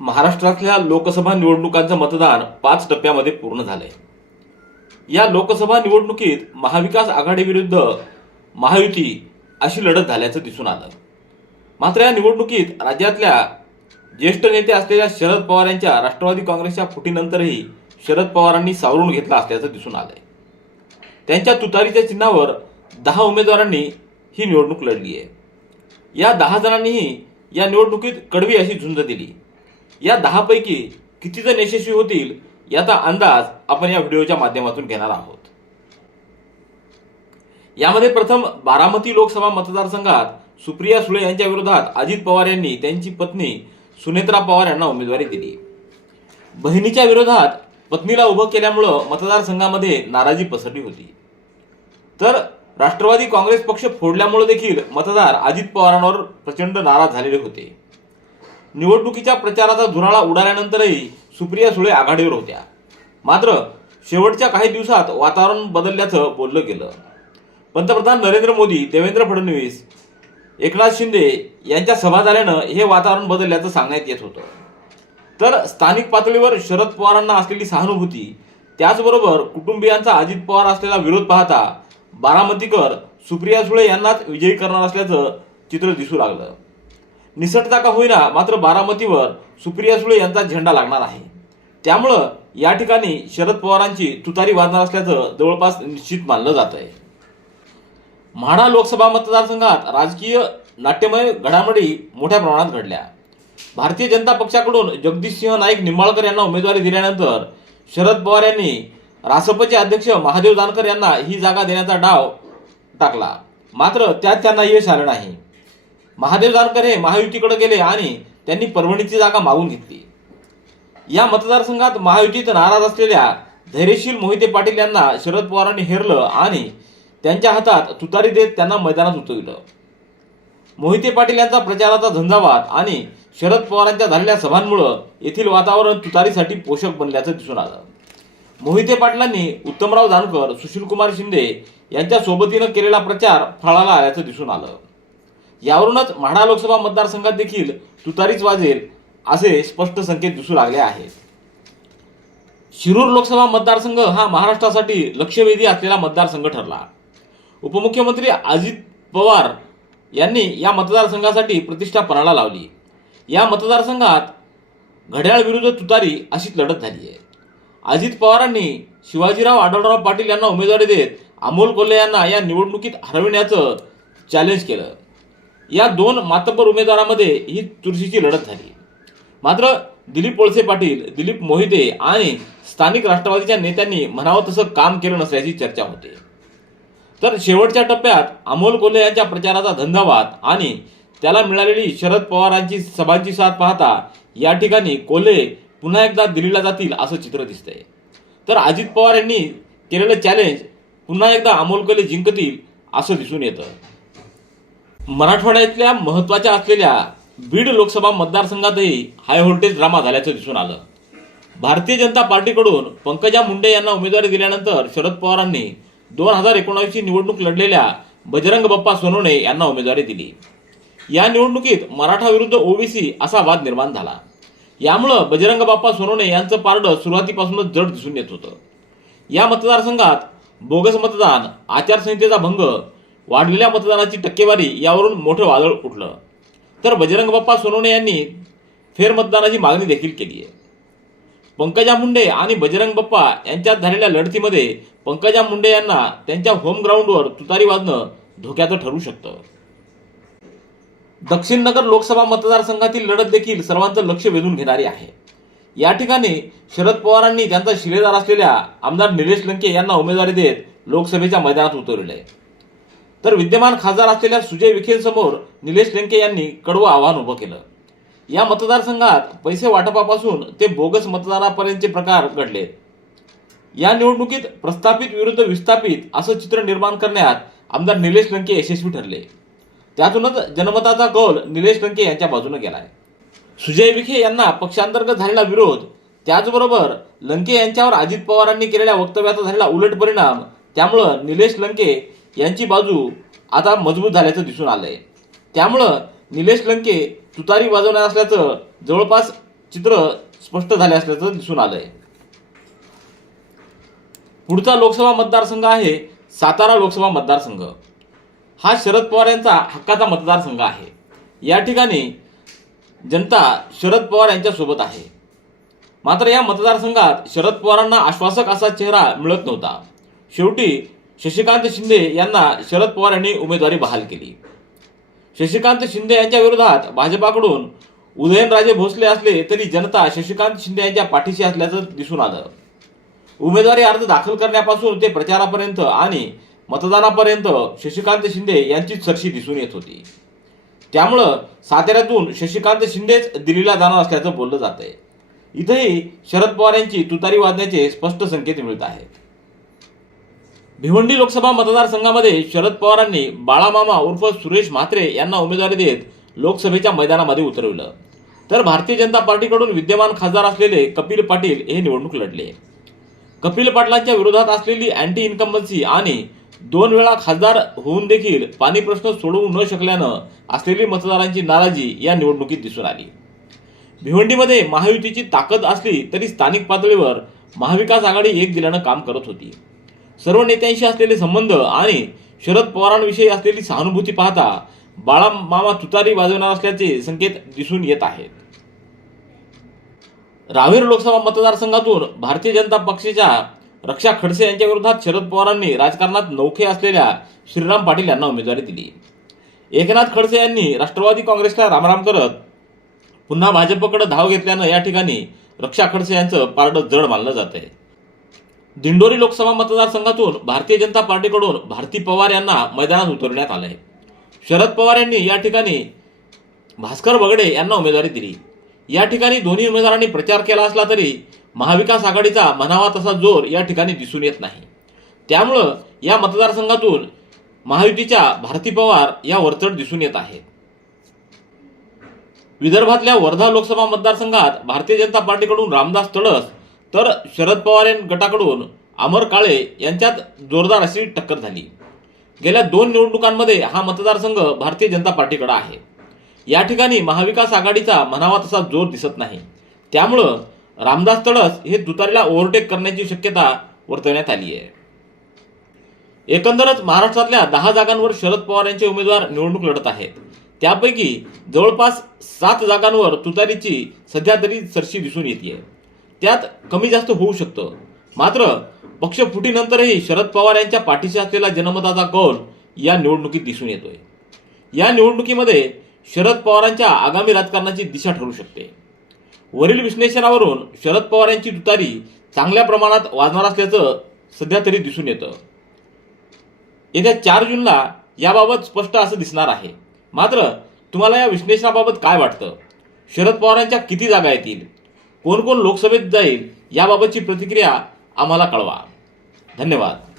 महाराष्ट्रातल्या लोकसभा निवडणुकांचं मतदान पाच टप्प्यामध्ये पूर्ण झालंय. या लोकसभा निवडणुकीत महाविकास आघाडीविरुद्ध महायुती अशी लढत झाल्याचं दिसून आलं. मात्र या निवडणुकीत राज्यातल्या ज्येष्ठ नेते असलेल्या शरद पवार यांच्या राष्ट्रवादी काँग्रेसच्या फुटीनंतरही शरद पवारांनी सावरून घेतला असल्याचं दिसून आलंय. त्यांच्या तुतारीच्या चिन्हावर दहा उमेदवारांनी ही निवडणूक लढली आहे या दहा जणांनीही या निवडणुकीत कडवी अशी झुंज दिली. या दहापैकी किती जण यशस्वी होतील याचा अंदाज आपण या व्हिडिओच्या माध्यमातून घेणार आहोत. यामध्ये प्रथम बारामती लोकसभा मतदारसंघात सुप्रिया सुळे यांच्या विरोधात अजित पवार यांनी त्यांची पत्नी सुनेत्रा पवार यांना उमेदवारी दिली. बहिणीच्या विरोधात पत्नीला उभं केल्यामुळं मतदारसंघामध्ये नाराजी पसरली होती. तर राष्ट्रवादी काँग्रेस पक्ष फोडल्यामुळे देखील मतदार अजित पवारांवर प्रचंड नाराज झालेले होते. निवडणुकीच्या प्रचाराचा धुराळा उडाल्यानंतरही सुप्रिया सुळे आघाडीवर होत्या. मात्र शेवटच्या काही दिवसात वातावरण बदलल्याचं बोललं गेलं. पंतप्रधान नरेंद्र मोदी देवेंद्र फडणवीस एकनाथ शिंदे यांच्या सभा झाल्यानं हे वातावरण बदलल्याचं सांगण्यात येत होतं. तर स्थानिक पातळीवर शरद पवारांना असलेली सहानुभूती त्याचबरोबर कुटुंबियांचा अजित पवार असलेला विरोध पाहता बारामतीकर सुप्रिया सुळे यांनाच विजयी करणार असल्याचं चित्र दिसू लागलं. निसटता का होईना मात्र बारामतीवर सुप्रिया सुळे यांचा झेंडा लागणार आहे. त्यामुळं या ठिकाणी शरद पवारांची तुतारी वाजणार असल्याचं जवळपास निश्चित मानलं जात आहे म्हाडा लोकसभा मतदारसंघात राजकीय नाट्यमय घडामोडी मोठ्या प्रमाणात घडल्या. भारतीय जनता पक्षाकडून जगदीशसिंह नाईक निंबाळकर यांना उमेदवारी दिल्यानंतर शरद पवार यांनी रासपचे अध्यक्ष महादेव जानकर यांना ही जागा देण्याचा डाव टाकला. मात्र त्यात त्यांना यश आलं नाही. महादेव जानकर हे महायुतीकडे गेले आणि त्यांनी परभणीची जागा मागून घेतली. या मतदारसंघात महायुतीत नाराज असलेल्या धैर्यशील मोहिते पाटील यांना शरद पवारांनी हेरलं आणि त्यांच्या हातात तुतारी देत त्यांना मैदानात उतरविलं. मोहिते पाटील यांचा प्रचाराचा झंझावात आणि शरद पवारांच्या झालेल्या सभांमुळं येथील वातावरण तुतारीसाठी पोषक बनल्याचं दिसून आलं. मोहिते पाटलांनी उत्तमराव जानकर सुशीलकुमार शिंदे यांच्या सोबतीनं केलेला प्रचार फळाला आल्याचं दिसून आलं. यावरूनच म्हाडा लोकसभा मतदारसंघात देखील तुतारीच वाजेल असे स्पष्ट संकेत दिसू लागले आहेत. शिरूर लोकसभा मतदारसंघ हा महाराष्ट्रासाठी लक्षवेधी असलेला मतदारसंघ ठरला. उपमुख्यमंत्री अजित पवार यांनी या मतदारसंघासाठी प्रतिष्ठा पणाला लावली. या मतदारसंघात घड्याळ विरुद्ध तुतारी अशीच लढत झाली आहे. अजित पवारांनी शिवाजीराव आढळराव पाटील यांना उमेदवारी देत अमोल कोल्हे यांना या निवडणुकीत हरविण्याचं चॅलेंज केलं. या दोन मातब्बर उमेदवारांमध्ये ही चुरशीची लढत झाली. मात्र दिलीप वळसे पाटील दिलीप मोहिते आणि स्थानिक राष्ट्रवादीच्या नेत्यांनी म्हणावं तसं काम केलं नसल्याची चर्चा होते. तर शेवटच्या टप्प्यात अमोल कोल्हे यांच्या प्रचाराचा धंदावाद आणि त्याला मिळालेली शरद पवारांची सभांची साथ पाहता या ठिकाणी कोल्हे पुन्हा एकदा दिल्लीला जातील असं चित्र दिसतंय. तर अजित पवार यांनी केलेलं चॅलेंज पुन्हा एकदा अमोल कोल्हे जिंकतील असं दिसून येतं. मराठवाड्यातल्या महत्त्वाच्या असलेल्या बीड लोकसभा मतदारसंघातही हाय व्होल्टेज ड्रामा झाल्याचं दिसून आलं. भारतीय जनता पार्टीकडून पंकजा मुंडे यांना उमेदवारी दिल्यानंतर शरद पवारांनी दोन हजार एकोणावीसची निवडणूक लढलेल्या बजरंग बाप्पा सोनवणे यांना उमेदवारी दिली. या निवडणुकीत मराठा विरुद्ध ओबीसी असा वाद निर्माण झाला. यामुळं बजरंग बाप्पा सोनवणे यांचं पारडं सुरुवातीपासूनच जड दिसून येत होतं. या मतदारसंघात बोगस मतदान आचारसंहितेचा भंग वाढलेल्या मतदानाची टक्केवारी यावरून मोठं वादळ उठलं. तर बजरंग बाप्पा सोनवणे यांनी फेरमतदानाची मागणी देखील केली आहे. पंकजा मुंडे आणि बजरंग बाप्पा यांच्यात झालेल्या लढतीमध्ये पंकजा मुंडे यांना त्यांच्या होम ग्राउंडवर तुतारी वाजणं धोक्याचं ठरू शकतं. दक्षिण नगर लोकसभा मतदारसंघातील लढत देखील सर्वांचं लक्ष वेधून घेणारी आहे. या ठिकाणी शरद पवारांनी त्यांचा शिलेदार असलेल्या आमदार निलेश लंके यांना उमेदवारी देत लोकसभेच्या मैदानात उतरविले तर विद्यमान खासदार असलेल्या सुजय विखेंसमोर निलेश लंके यांनी कडवं आव्हान उभं केलं. या मतदारसंघात पैसे वाटपापासून ते बोगस मतदानापर्यंतचे प्रकार घडले. या निवडणुकीत प्रस्थापित विरुद्ध विस्थापित असं चित्र निर्माण करण्यात आमदार निलेश लंके यशस्वी ठरले. त्यातूनच जनमताचा कौल निलेश लंके यांच्या बाजूने गेलाय. सुजय विखे यांना पक्षांतर्गत झालेला विरोध त्याचबरोबर लंके यांच्यावर अजित पवारांनी केलेल्या वक्तव्याचा झालेला उलट परिणाम त्यामुळं निलेश लंके यांची बाजू आता मजबूत झाल्याचं दिसून आलंय. त्यामुळं निलेश लंके तुतारी वाजवणार असल्याचं जवळपास चित्र स्पष्ट झाले असल्याचं दिसून आलंय. पुढचा लोकसभा मतदारसंघ आहे सातारा लोकसभा मतदारसंघ. हा शरद पवार यांचा हक्काचा मतदारसंघ आहे. या ठिकाणी जनता शरद पवार यांच्यासोबत आहे. मात्र या मतदारसंघात शरद पवारांना आश्वासक असा चेहरा मिळत नव्हता. शेवटी शशिकांत शिंदे यांना शरद पवार यांनी उमेदवारी बहाल केली. शशिकांत शिंदे यांच्या विरोधात भाजपाकडून उदयनराजे भोसले असले तरी जनता शशिकांत शिंदे यांच्या पाठीशी असल्याचं दिसून आलं. उमेदवारी अर्ज दाखल करण्यापासून ते प्रचारापर्यंत आणि मतदानापर्यंत शशिकांत शिंदे यांचीच सरशी दिसून येत होती. त्यामुळं साताऱ्यातून शशिकांत शिंदेच दिल्लीला जाणार असल्याचं बोललं जात आहे इथेही शरद पवार यांची तुतारी वाजण्याचे स्पष्ट संकेत मिळत आहेत. भिवंडी लोकसभा मतदारसंघामध्ये शरद पवारांनी बाळामामा उर्फ सुरेश म्हात्रे यांना उमेदवारी देत लोकसभेच्या मैदानामध्ये उतरवलं. तर भारतीय जनता पार्टीकडून विद्यमान खासदार असलेले कपिल पाटील हे निवडणूक लढले. कपिल पाटलांच्या विरोधात असलेली अँटी इन्कम्बन्सी आणि दोन वेळा खासदार होऊन देखील पाणी प्रश्न सोडवू न शकल्यानं असलेली मतदारांची नाराजी या निवडणुकीत दिसून आली. भिवंडीमध्ये महायुतीची ताकद असली तरी स्थानिक पातळीवर महाविकास आघाडी एक दिल्यानं काम करत होती. सर्व नेत्यांशी असलेले संबंध आणि शरद पवारांविषयी असलेली सहानुभूती पाहता बाळा मामा तुतारी वाजवणार असल्याचे संकेत दिसून येत आहेत. रावेर लोकसभा मतदारसंघातून भारतीय जनता पक्षाच्या रक्षा खडसे यांच्या विरोधात शरद पवारांनी राजकारणात नौखे असलेल्या श्रीराम पाटील यांना उमेदवारी दिली. एकनाथ खडसे यांनी राष्ट्रवादी काँग्रेसला रामराम करत पुन्हा भाजपकडे धाव घेतल्यानं या ठिकाणी रक्षा खडसे यांचं पारडं जड मानलं जात आहे दिंडोरी लोकसभा मतदारसंघातून भारतीय जनता पार्टीकडून भारती पवार यांना मैदानात उतरवण्यात आहे शरद पवार यांनी या ठिकाणी भास्कर बगडे यांना उमेदवारी दिली. या ठिकाणी दोन्ही उमेदवारांनी प्रचार केला असला तरी महाविकास आघाडीचा म्हणावा तसा जोर या ठिकाणी दिसून येत नाही. त्यामुळं या मतदारसंघातून महायुतीच्या भारती पवार या वरचढ दिसून येत आहेत. विदर्भातल्या वर्धा लोकसभा मतदारसंघात भारतीय जनता पार्टीकडून रामदास तळस तर शरद पवार गटाकडून अमर काळे यांच्यात जोरदार अशी टक्कर झाली. गेल्या दोन निवडणुकांमध्ये हा मतदारसंघ भारतीय जनता पार्टीकडे आहे. या ठिकाणी महाविकास आघाडीचा म्हणावा तसा जोर दिसत नाही. त्यामुळं रामदास तडस हे दुतारीला ओव्हरटेक करण्याची शक्यता वर्तवण्यात आली आहे एकंदरच महाराष्ट्रातल्या दहा जागांवर शरद पवार यांचे उमेदवार निवडणूक लढत आहेत. त्यापैकी जवळपास सात जागांवर तुतारीची सध्या तरी सरशी दिसून येते त्यात कमी जास्त होऊ शकतं. मात्र पक्ष फुटीनंतरही शरद पवार यांच्या पाठीशी असलेला जनमताचा कौल या निवडणुकीत दिसून येतोय. या निवडणुकीमध्ये शरद पवारांच्या आगामी राजकारणाची दिशा ठरू शकते. वरील विश्लेषणावरून शरद पवार यांची तुतारी चांगल्या प्रमाणात वाजणार असल्याचं सध्या तरी दिसून येतं. येत्या चार जूनला याबाबत स्पष्ट असं दिसणार आहे. मात्र तुम्हाला या विश्लेषणाबाबत काय वाटतं? शरद पवारांच्या किती जागा येतील? कोण कोण लोकसभेत जाईल याबाबतची प्रतिक्रिया आम्हाला कळवा. धन्यवाद.